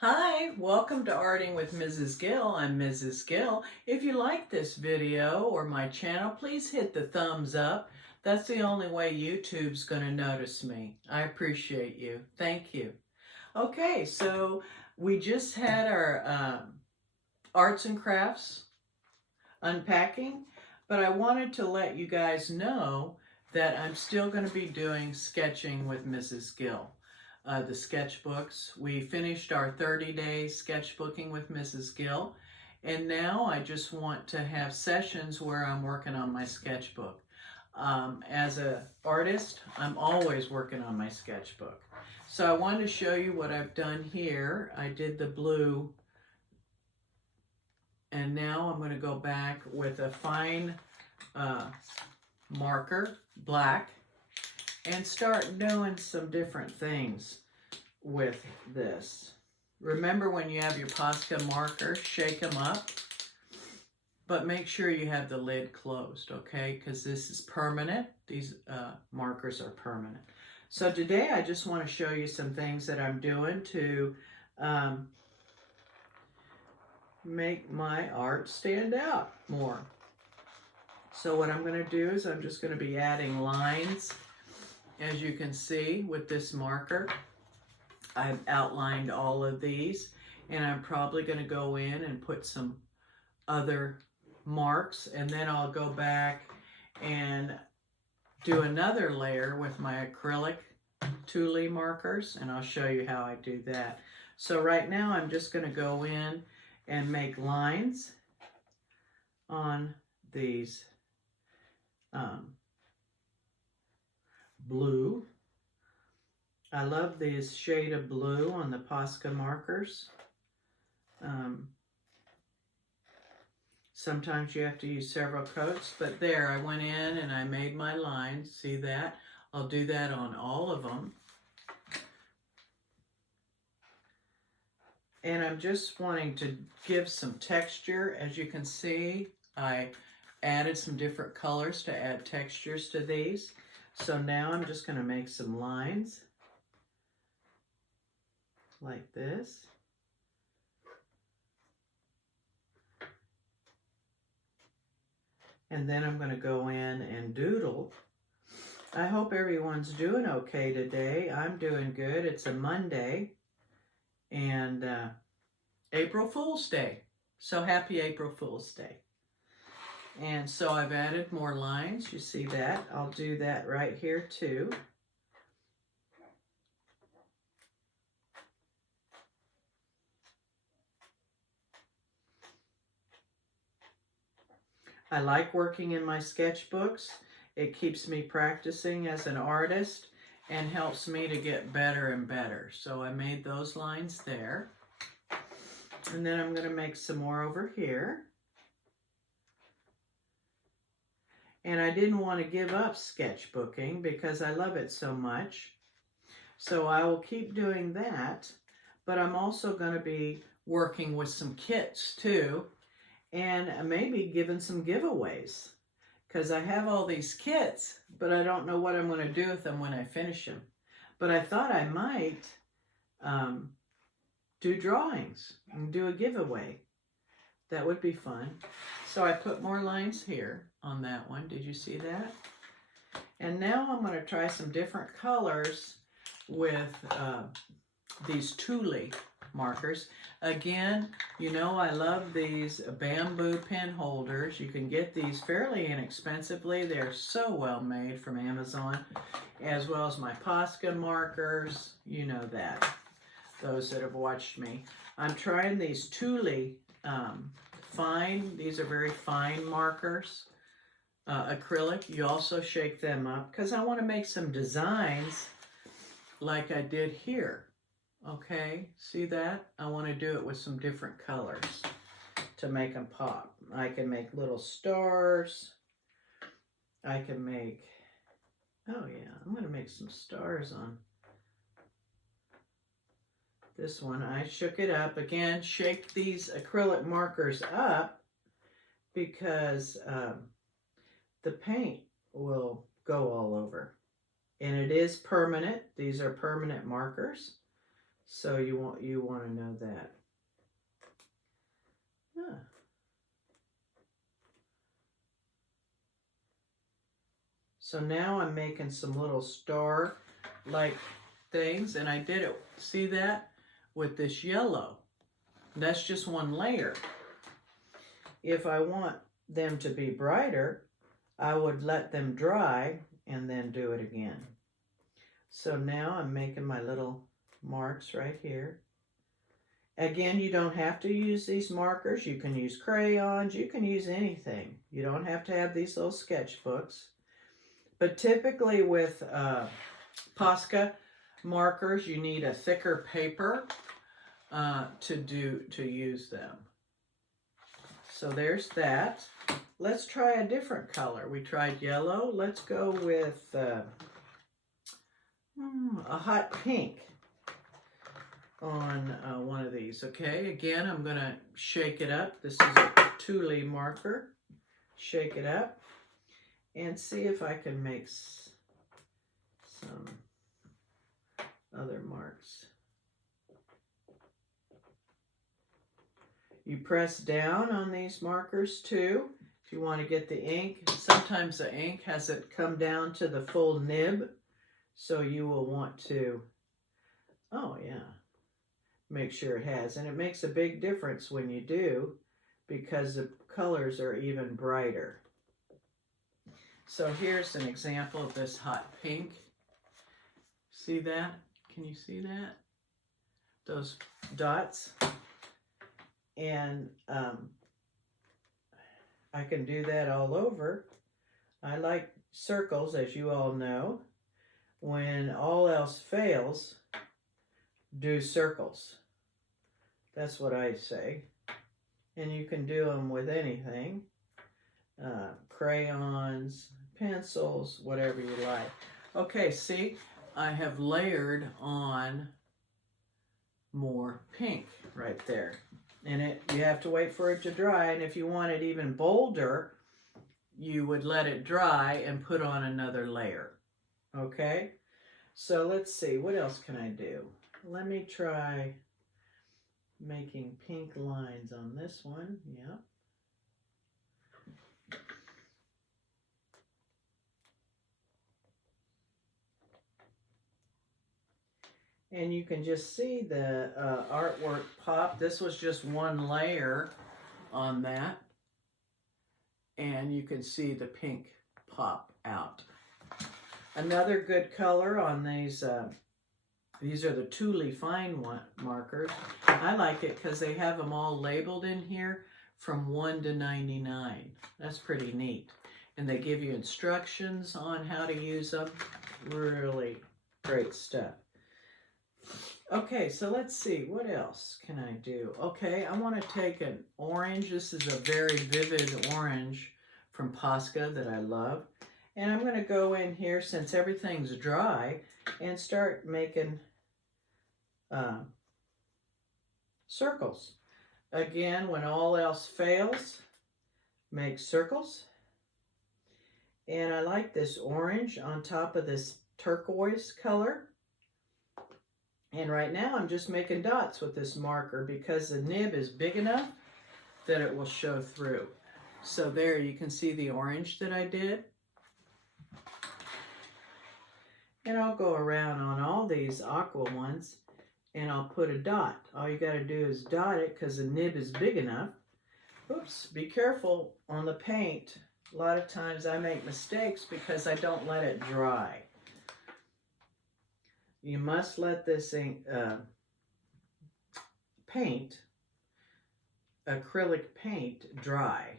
Hi, welcome to Arting with Mrs. Gill. I'm Mrs. Gill. If you like this video or my channel, please hit the thumbs up. That's the only way YouTube's going to notice me. I appreciate you. Thank you. Okay, so we just had our arts and crafts unpacking, but I wanted to let you guys know that I'm still going to be doing sketching with Mrs. Gill. The sketchbooks. We finished our 30-day sketchbooking with Mrs. Gill, and now I just want to have sessions where I'm working on my sketchbook. As an artist, I'm always working on my sketchbook. So I wanted to show you what I've done here. I did the blue, and now I'm going to go back with a fine marker, black, and start doing some different things with this. Remember, when you have your Posca markers, shake them up, but make sure you have the lid closed, okay? Because this is permanent. These markers are permanent. So today I just want to show you some things that I'm doing to make my art stand out more. So what I'm going to do is I'm just going to be adding lines. As you can see with this marker, I've outlined all of these, and I'm probably going to go in and put some other marks, and then I'll go back and do another layer with my acrylic Thule markers, and I'll show you how I do that. So right now I'm just going to go in and make lines on these blue. I love this shade of blue on the Posca markers. Sometimes you have to use several coats, but there, I went in and I made my lines. See that? I'll do that on all of them. And I'm just wanting to give some texture. As you can see, I added some different colors to add textures to these. So now I'm just going to make some lines like this. And then I'm going to go in and doodle. I hope everyone's doing okay today. I'm doing good. It's a Monday and April Fool's Day. So happy April Fool's Day. And so I've added more lines. You see that? I'll do that right here too. I like working in my sketchbooks. It keeps me practicing as an artist and helps me to get better and better. So I made those lines there. And then I'm going to make some more over here. And I didn't want to give up sketchbooking because I love it so much. So I will keep doing that, but I'm also going to be working with some kits too, and maybe giving some giveaways, because I have all these kits, but I don't know what I'm going to do with them when I finish them. But I thought I might do drawings and do a giveaway. That would be fun. So I put more lines here on that one. Did you see that? And now I'm going to try some different colors with these Thule markers. Again, you know I love these bamboo pen holders. You can get these fairly inexpensively. They're so well made from Amazon, as well as my Posca markers. You know that, those that have watched me. I'm trying these Thule fine. These are very fine markers. Acrylic. You also shake them up because I want to make some designs like I did here. Okay, see that? I want to do it with some different colors to make them pop. I can make little stars. I can make, oh yeah, I'm going to make some stars on this one. I shook it up. Again, shake these acrylic markers up because the paint will go all over. And it is permanent. These are permanent markers. So you want to know that. Huh. So now I'm making some little star-like things, and I did it, see that, with this yellow. That's just one layer. If I want them to be brighter, I would let them dry and then do it again. So now I'm making my little marks right here. Again, you don't have to use these markers. You can use crayons. You can use anything. You don't have to have these little sketchbooks. But typically with Posca markers, you need a thicker paper to use them. So there's that. Let's try a different color. We tried yellow. Let's go with a hot pink on one of these. Okay, again, I'm going to shake it up. This is a Thule marker. Shake it up and see if I can make some other marks. You press down on these markers too if you want to get the ink. Sometimes the ink hasn't come down to the full nib, so you will want to, oh yeah, make sure it has. And it makes a big difference when you do, because the colors are even brighter. So here's an example of this hot pink. See that? Can you see that? Those dots? And I can do that all over. I like circles, as you all know. When all else fails, do circles. That's what I say. And you can do them with anything. Crayons, pencils, whatever you like. Okay, see, I have layered on more pink right there. And you have to wait for it to dry. And if you want it even bolder, you would let it dry and put on another layer. Okay? So let's see, what else can I do? Let me try making pink lines on this one. Yeah. And you can just see the artwork pop. This was just one layer on that. And you can see the pink pop out. Another good color on these are the Thule fine markers. I like it because they have them all labeled in here from 1 to 99. That's pretty neat. And they give you instructions on how to use them. Really great stuff. Okay, so let's see, what else can I do? Okay, I want to take an orange. This is a very vivid orange from Posca that I love. And I'm going to go in here, since everything's dry, and start making circles. Again, when all else fails, make circles. And I like this orange on top of this turquoise color. And right now I'm just making dots with this marker because the nib is big enough that it will show through. So there you can see the orange that I did. And I'll go around on all these aqua ones and I'll put a dot. All you got to do is dot it because the nib is big enough. Oops, be careful on the paint. A lot of times I make mistakes because I don't let it dry. You must let this paint, acrylic paint, dry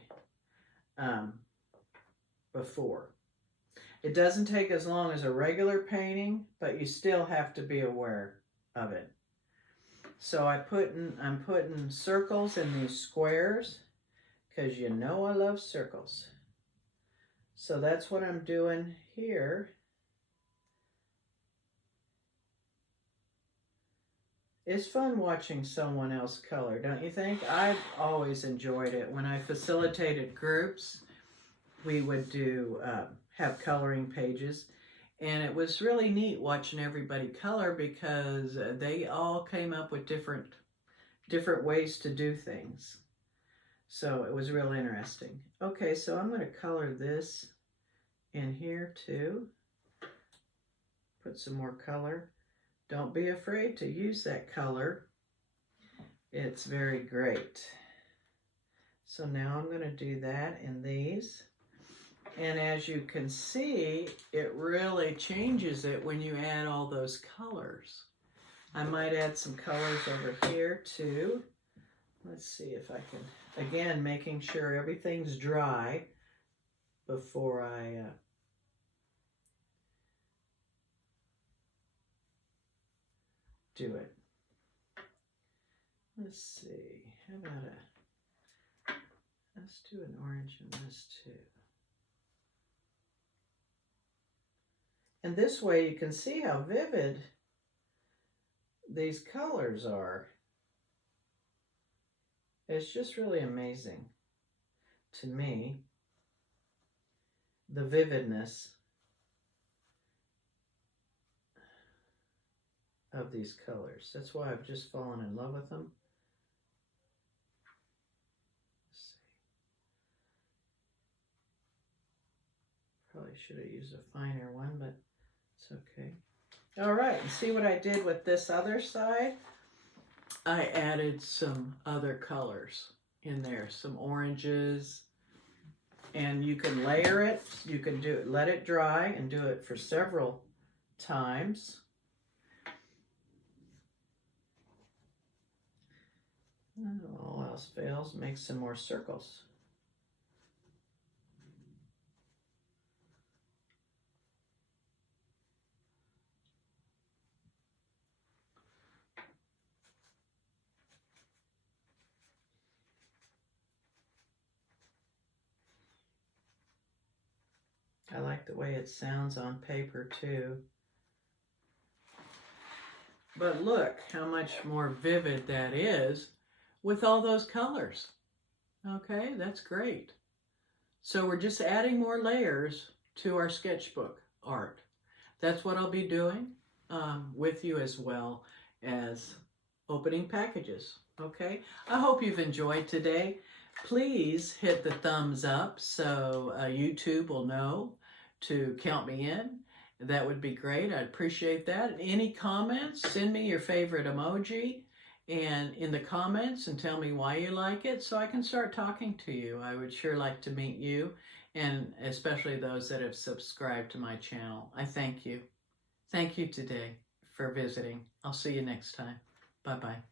before. It doesn't take as long as a regular painting, but you still have to be aware of it. So I'm putting circles in these squares because you know I love circles. So that's what I'm doing here. It's fun watching someone else color, don't you think? I've always enjoyed it. When I facilitated groups, we would do have coloring pages, And it was really neat watching everybody color because they all came up with different ways to do things. So it was real interesting. Okay, so I'm going to color this in here too. Put some more color. Don't be afraid to use that color. It's very great. So now I'm going to do that in these. And as you can see, it really changes it when you add all those colors. I might add some colors over here too. Let's see if I can, again, making sure everything's dry before I do it. Let's see, how about let's do an orange in this too. And this way you can see how vivid these colors are. It's just really amazing to me, the vividness of these colors. That's why I've just fallen in love with them. Let's see. Probably should have used a finer one, but it's okay. All right, and see what I did with this other side? I added some other colors in there, some oranges, and you can layer it. You can do it, let it dry and do it for several times. All else fails, make some more circles. I like the way it sounds on paper too. But look how much more vivid that is with all those colors. Okay, that's great. So we're just adding more layers to our sketchbook art. That's what I'll be doing with you, as well as opening packages. Okay, I hope you've enjoyed today. Please hit the thumbs up so YouTube will know to count me in. That would be great. I'd appreciate that. Any comments, send me your favorite emoji and in the comments and tell me why you like it so I can start talking to you. I would sure like to meet you, and especially those that have subscribed to my channel. I thank you. Thank you today for visiting. I'll see you next time. Bye-bye.